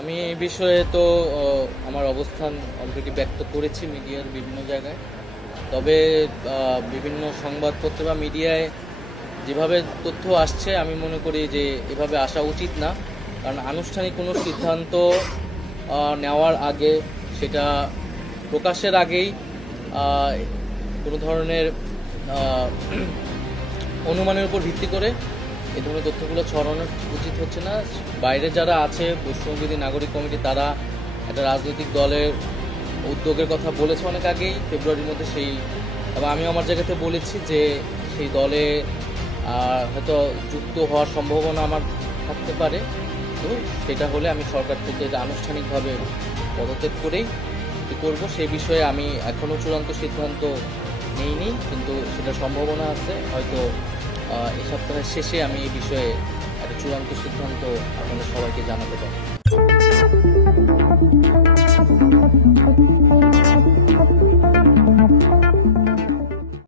আমি এই বিষয়ে তো আমার অবস্থান অলরেডি ব্যক্ত করেছি মিডিয়ার বিভিন্ন জায়গায়। তবে বিভিন্ন সংবাদপত্র বা মিডিয়ায় যেভাবে তথ্য আসছে আমি মনে করি যে এভাবে আসা উচিত না। কারণ আনুষ্ঠানিক কোনো সিদ্ধান্ত নেওয়ার আগে, সেটা প্রকাশের আগেই আহ, কোনো ধরনের আহ, অনুমানের উপর ভিত্তি করে এই ধরনের তথ্যগুলো ছড়ানো উচিত হচ্ছে না। বাইরে যারা আছে বৈষ্ণববিধি নাগরিক কমিটি, তারা একটা রাজনৈতিক দলের উদ্যোগের কথা বলেছে অনেক আগেই, ফেব্রুয়ারির মধ্যে। এবং আমি আমার জায়গাতে বলেছি যে সেই দলে হয়তো যুক্ত হওয়ার সম্ভাবনা আমার থাকতে পারে। তো সেটা হলে আমি সরকার থেকে এটা আনুষ্ঠানিকভাবে পদত্যাগ করেই করব। সেই বিষয়ে আমি এখনও চূড়ান্ত সিদ্ধান্ত নেইনি, কিন্তু সেটার সম্ভাবনা আছে। হয়তো এই সপ্তাহের শেষে আমি এই বিষয়ে একটা চূড়ান্ত সিদ্ধান্ত আপনাদের সবাইকে জানাতে পারি।